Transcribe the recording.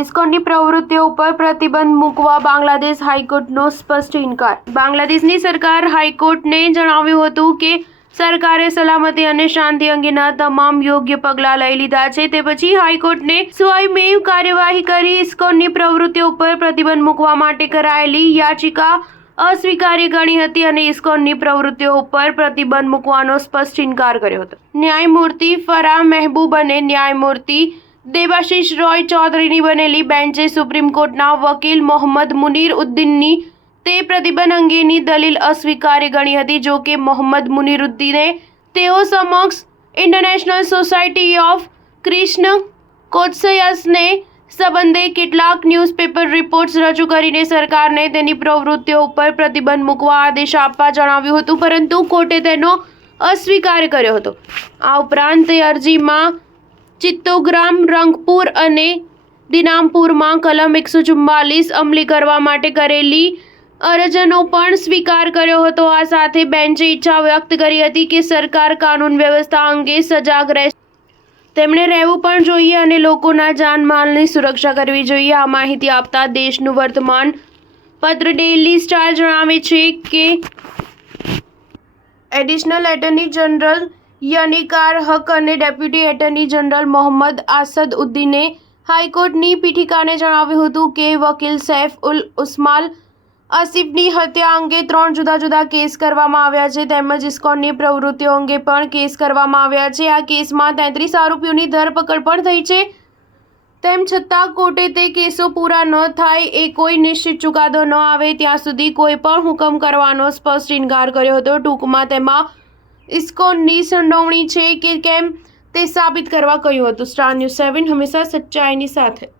ઇસ્કોનની પ્રવૃત્તિઓ ઉપર પ્રતિબંધ મૂકવા બાંગ્લાદેશ હાઈકોર્ટનો સ્પષ્ટ ઇનકાર. બાંગ્લાદેશની સરકાર હાઈકોર્ટને જણાવ્યું હતું કે સરકારે સલામતી અને શાંતિ અંગેના તમામ યોગ્ય પગલાં લઈ લીધા છે. તે પછી હાઈકોર્ટને સ્વયમેવ કાર્યવાહી કરી ઇસ્કોનની પ્રવૃત્તિઓ ઉપર પ્રતિબંધ મૂકવા માટે કરાયેલી યાચિકા અસ્વીકાર્ય ગણી હતી અને ઇસ્કોનની પ્રવૃત્તિઓ ઉપર પ્રતિબંધ મૂકવાનો સ્પષ્ટ ઇનકાર કર્યો હતો. ન્યાયમૂર્તિ ફરાહ મહેબૂબ અને ન્યાયમૂર્તિ દેબાશિષ રોય ચૌધરીની બનેલી બેન્ચે સુપ્રીમ કોર્ટના વકીલ મોહમ્મદ મુનીર ઉદ્દીનની તે પ્રતિબંધ અંગેની દલીલ અસ્વીકાર્ય ગણી હતી. જો કે મોહમ્મદ મુનીરુદ્દીને તેઓ સમક્ષ ઇન્ટરનેશનલ સોસાયટી ઓફ કૃષ્ણ કોત્સયસને સંબંધે કેટલાક ન્યૂઝપેપર રિપોર્ટ્સ રજૂ કરીને સરકારને તેની પ્રવૃત્તિઓ ઉપર પ્રતિબંધ મૂકવા આદેશ આપવા જણાવ્યું હતું, પરંતુ કોર્ટે તેનો અસ્વીકાર કર્યો હતો. આ ઉપરાંત તે અરજીમાં ચિત્તોગ્રામ, રંગપુર અને દિનામપુરમાં કલમ 144 અમલી કરવા માટે કરેલી અરજનો પણ સ્વીકાર કર્યો હતો. આ સાથે બેન્ચે ઈચ્છા વ્યક્ત કરી હતી કે સરકાર કાનૂન વ્યવસ્થા અંગે સજાગ રહેશે. તેમણે રહેવું પણ જોઈએ અને લોકોના જાનમાલની સુરક્ષા કરવી જોઈએ. આ માહિતી આપતા દેશનું વર્તમાન પત્ર ડેઇલી સ્ટાર જણાવે છે કે એડિશનલ એટર્ની જનરલ યનિકાર હક અને ડેપ્યુટી એટર્ની જનરલ મોહમ્મદ આસદ ઉદ્દીને હાઈકોર્ટની પીઠિકાને જણાવ્યું હતું કે વકીલ સૈફ ઉલ ઉસ્માન આસિફની હત્યા અંગે 3 જુદા જુદા કેસ કરવામાં આવ્યા છે, તેમજ ઇસ્કોનની પ્રવૃત્તિઓ અંગે પણ કેસ કરવામાં આવ્યા છે. આ કેસમાં 33 આરોપીઓની ધરપકડ પણ થઈ છે. તેમ છતાં કોર્ટે તે કેસો પૂરા ન થાય એ કોઈ નિશ્ચિત ચુકાદો ન આવે ત્યાં સુધી કોઈ પણ હુકમ કરવાનો સ્પષ્ટ ઇનકાર કર્યો હતો. ટૂંકમાં તેમાં ઇસ્કોનની સંડોવણી છે કે કેમ તે સાબિત કરવા કહ્યું હતું. સ્ટાર ન્યૂઝ 7 હંમેશા સચ્ચાઈની સાથે.